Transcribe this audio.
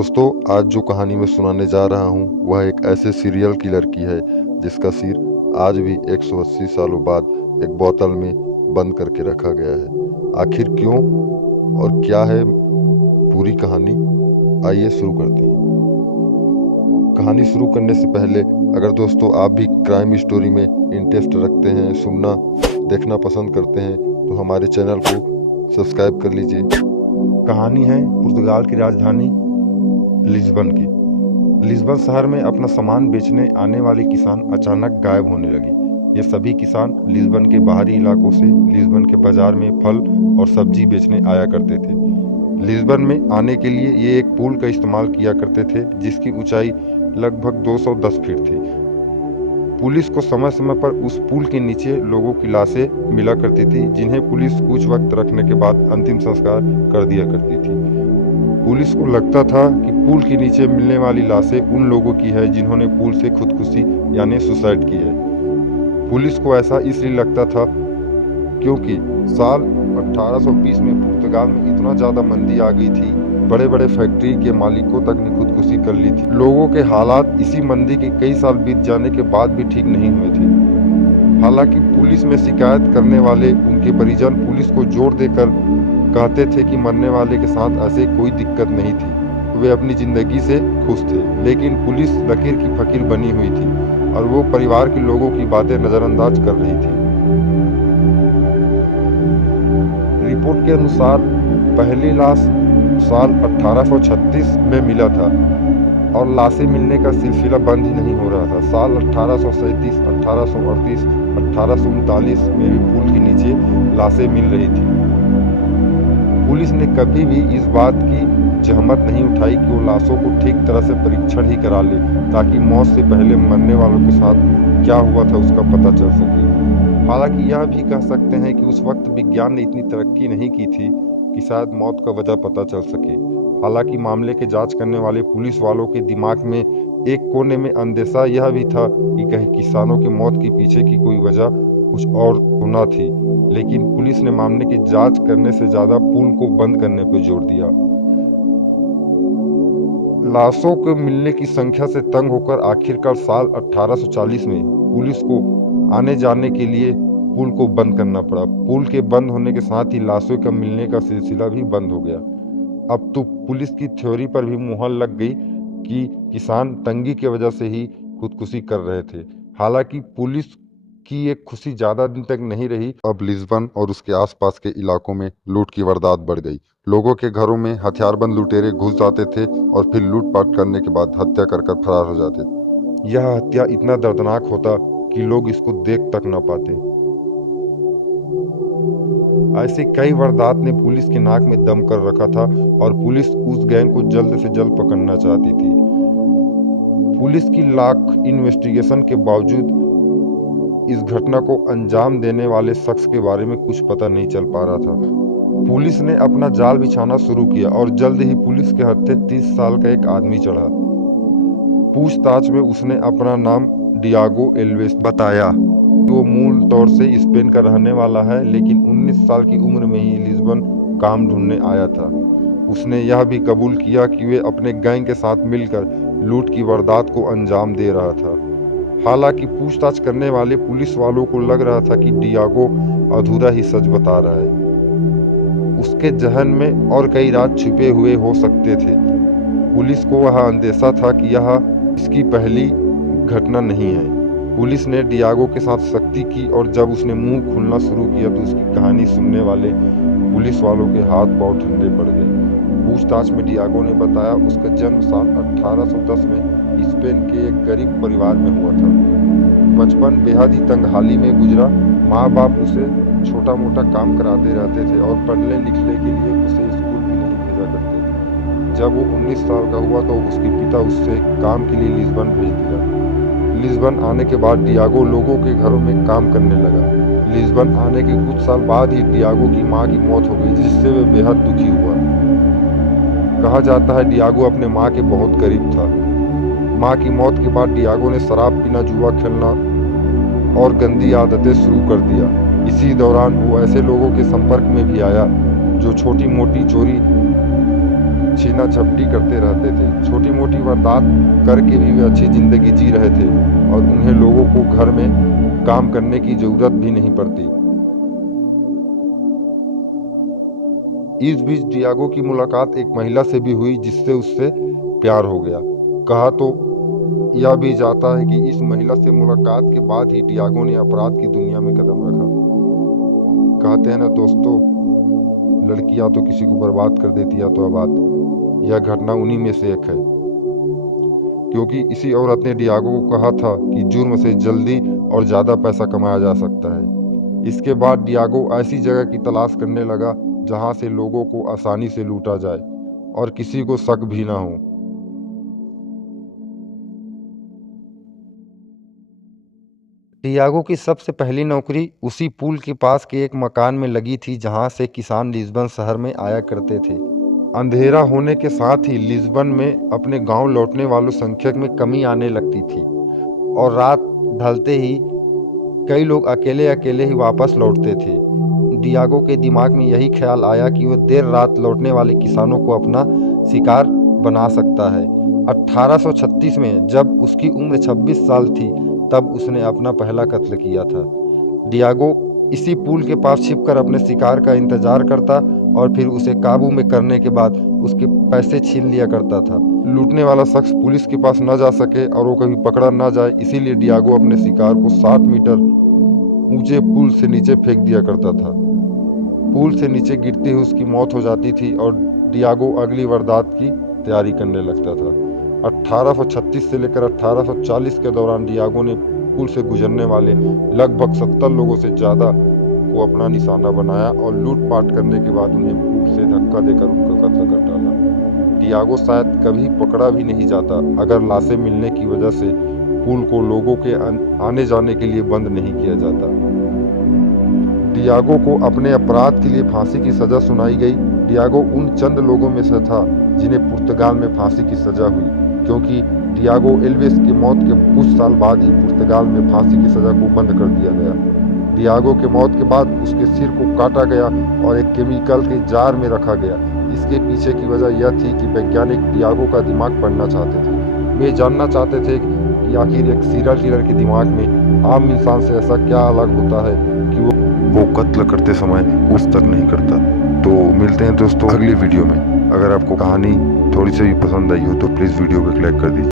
दोस्तों, आज जो कहानी मैं सुनाने जा रहा हूँ वह एक ऐसे सीरियल किलर की है जिसका सिर आज भी 180 सालों बाद एक बोतल में बंद करके रखा गया है। आखिर क्यों और क्या है पूरी कहानी, आइए शुरू करते हैं। कहानी शुरू करने से पहले अगर दोस्तों आप भी क्राइम स्टोरी में इंटरेस्ट रखते हैं, सुनना देखना पसंद करते हैं, तो हमारे चैनल को सब्सक्राइब कर लीजिए। कहानी है पुर्तगाल की राजधानी लिस्बन की। लिस्बन शहर में अपना सामान बेचने आने वाले किसान अचानक गायब होने लगे। ये सभी किसान लिस्बन के बाहरी इलाकों से लिस्बन के बाजार में फल और सब्जी बेचने आया करते थे। लिस्बन में आने के लिए ये एक पुल का इस्तेमाल किया करते थे जिसकी ऊंचाई लगभग 210 फीट थी। पुलिस को समय समय पर उस पुल के नीचे लोगों की लाशें मिला करती थी जिन्हें पुलिस कुछ वक्त रखने के बाद अंतिम संस्कार कर दिया करती थी। पुलिस को लगता था कि पुल के नीचे मिलने वाली लाशें उन लोगों की है जिन्होंने पुल से खुदकुशी यानी सुसाइड की है। पुलिस को ऐसा इसलिए लगता था क्योंकि साल 1820 में पुर्तगाल में इतना ज़्यादा मंदी आ गई थी, बड़े बड़े फैक्ट्री के मालिकों तक ने खुदकुशी कर ली थी। लोगों के हालात इसी मंदी के कई साल बीत जाने के बाद भी ठीक नहीं हुए थे। हालांकि पुलिस में शिकायत करने वाले उनके परिजन पुलिस को जोर देकर कहते थे कि मरने वाले के साथ ऐसे कोई दिक्कत नहीं थी, वे अपनी जिंदगी से खुश थे। लेकिन पुलिस लकीर की फकीर बनी हुई थी और वो परिवार के लोगों की बातें नज़रअंदाज कर रही थी। रिपोर्ट के अनुसार पहली लाश साल 1836 में मिला था और लाशें मिलने का सिलसिला बंद ही नहीं हो रहा था। साल 1837, 1838, 1839 में भी पुल के नीचे लाशें मिल रही थी। पुलिस ने कभी भी इस बात की जहमत नहीं उठाई कि वो लाशों को ठीक तरह से परीक्षण ही करा ले ताकि मौत से पहले मरने वालों के साथ क्या हुआ था उसका पता चल सके। हालांकि यह भी कह सकते हैं कि उस वक्त विज्ञान ने इतनी तरक्की नहीं की थी कि शायद मौत का वजह पता चल सके। हालांकि मामले के जांच करने वाले पुलिस वालों के दिमाग में एक कोने में अंदेशा यह भी था कि कहीं किसानों की मौत के पीछे की कोई वजह कुछ और होना थी। लेकिन पुलिस ने मामले की जांच करने से ज्यादा पुल को बंद करने पर जोर दिया। लाशों के मिलने की संख्या से तंग होकर आखिरकार साल 1840 में पुलिस को आने जाने के लिए पुल को बंद करना पड़ा। पुल के बंद होने के साथ ही लाशों का मिलने का सिलसिला भी बंद हो गया। अब तो पुलिस की थ्योरी पर भी मुहर लग गई कि किसान तंगी की वजह से ही खुदकुशी कर रहे थे। हालांकि पुलिस की ये खुशी ज्यादा दिन तक नहीं रही। अब लिस्बन और उसके आसपास के इलाकों में लूट की वारदात बढ़ गई। लोगों के घरों में हथियारबंद लुटेरे घुस जाते थे और फिर लूटपाट करने के बाद हत्या कर फरार हो जाते थे। यह हत्या इतना दर्दनाक होता कि लोग इसको देख तक न पाते। ऐसे कई वारदात ने पुलिस के नाक में दम कर रखा था और पुलिस उस गैंग को जल्द से जल्द पकड़ना चाहती थी। पुलिस की लाख इन्वेस्टिगेशन के बावजूद इस घटना को अंजाम देने वाले शख्स के बारे में कुछ पता नहीं चल पा रहा था। पुलिस ने अपना जाल बिछाना शुरू किया और जल्द ही पुलिस के हत्थे 30 साल का एक आदमी चढ़ा। पूछताछ में उसने अपना नाम डियागो एल्वेस बताया। वो मूल तौर से स्पेन का रहने वाला है, लेकिन 19 साल की उम्र में ही लिस्बन काम ढूंढने आया था। उसने यह भी कबूल किया कि वे अपने गैंग के साथ मिलकर लूट की वारदात को अंजाम दे रहा था। हालांकि पूछताछ करने वाले पुलिस वालों को लग रहा था कि डियागो अधूरा ही सच बता रहा है। उसके जहन में और कई राज छुपे हुए हो सकते थे। पुलिस को वह अंदेशा था कि यह इसकी पहली घटना नहीं है। पुलिस ने डियागो के साथ सख्ती की और जब उसने मुंह खोलना शुरू किया तो उसकी कहानी सुनने वाले पुलिस वालों के हाथ पांव ठंडे पड़ गए। पूछताछ में डियागो ने बताया उसका जन्म साल 1810 में स्पेन के एक गरीब परिवार में हुआ था। बचपन बेहद ही तंगहाली में गुजरा। माँ बाप उसे छोटा मोटा काम कराते रहते थे और पढ़ने लिखने के लिए उसे स्कूल भी नहीं भेजा करते थे। जब वो 19 साल का हुआ तो उसके पिता उससे काम के लिए लिस्बन भेज दिया। लिस्बन आने के बाद डियागो लोगों के घरों में काम करने लगा। लिस्बन आने के कुछ साल बाद ही डियागो की माँ की मौत हो गई, जिससे वे बेहद दुखी हुआ। कहा जाता है डियागो अपने माँ के बहुत करीब था। माँ की मौत के बाद डियागो ने शराब पीना, जुआ खेलना और गंदी आदतें शुरू कर दिया। इसी दौरान वो ऐसे लोगों के संपर्क में भी आया जो छोटी मोटी चोरी छीना झपटी करते रहते थे। छोटी मोटी वारदात करके भी वे अच्छी जिंदगी जी रहे थे और उन्हें लोगों को घर में काम करने की जरूरत भी नहीं पड़ती। इस बीच डियागो की मुलाकात एक महिला से भी हुई जिससे उससे प्यार हो गया। कहा तो यह भी जाता है कि इस महिला से मुलाकात के बाद ही डियागो ने अपराध की दुनिया में कदम रखा। कहते हैं ना दोस्तों, लड़कियां तो किसी को बर्बाद कर देती है तो आबाद। यह घटना उन्हीं में से एक है, क्योंकि इसी औरत ने डियागो को कहा था कि जुर्म से जल्दी और ज्यादा पैसा कमाया जा सकता है। इसके बाद डियागो ऐसी जगह की तलाश करने लगा जहां से लोगों को आसानी से लूटा जाए और किसी को शक भी ना हो। डियागो की सबसे पहली नौकरी उसी पुल के पास के एक मकान में लगी थी जहां से किसान लिस्बन शहर में आया करते थे। अंधेरा होने के साथ ही लिस्बन में अपने गांव लौटने वालों संख्या में कमी आने लगती थी और रात ढलते ही कई लोग अकेले अकेले ही वापस लौटते थे। डियागो के दिमाग में यही ख्याल आया कि वह देर रात लौटने वाले किसानों को अपना शिकार बना सकता है। 1836 में जब उसकी उम्र 26 साल थी तब उसने अपना पहला कत्ल किया था। डियागो इसी पुल के पास छिपकर अपने शिकार का इंतजार करता और फिर उसे काबू में करने के बाद उसके पैसे छीन लिया करता था। लूटने वाला शख्स पुलिस के पास न जा सके और वो कभी पकड़ा न जाए, इसीलिए डियागो अपने शिकार को 60 मीटर ऊंचे पुल से नीचे फेंक दिया करता था। पुल से नीचे गिरते ही उसकी मौत हो जाती थी और डियागो अगली वारदात की तैयारी करने लगता था। 1836 से लेकर 1840 के दौरान डियागो ने पुल से गुजरने वाले लगभग 70 लोगों से ज़्यादा को अपना निशाना बनाया और लूटपाट करने के बाद उन्हें पुल से धक्का देकर उनका कत्ल कर डाला। डियागो शायद कभी पकड़ा भी नहीं जाता अगर लाशें मिलने की वजह से पुल को लोगों के आने जाने के लिए बंद नहीं किया जाता। डियागो को अपने अपराध के लिए फांसी की सजा सुनाई गई। डियागो उन चंद लोगों में से था जिन्हें पुर्तगाल में फांसी की सजा हुई, क्योंकि डियागो एल्वेस की मौत के कुछ साल बाद ही पुर्तगाल में फांसी की सजा को बंद कर दिया गया। डियागो के मौत के बाद उसके सिर को काटा गया और एक केमिकल के जार में रखा गया। इसके पीछे की वजह यह थी कि वैज्ञानिक डियागो का दिमाग पढ़ना चाहते थे। वे जानना चाहते थे कि आखिर एक सीरियल किलर के दिमाग में आम इंसान से ऐसा क्या अलग होता है कि वो कत्ल करते समय उस तक नहीं करता। तो मिलते हैं दोस्तों अगली वीडियो में। अगर आपको कहानी थोड़ी सी भी पसंद आई हो तो प्लीज़ वीडियो को लाइक कर दीजिए।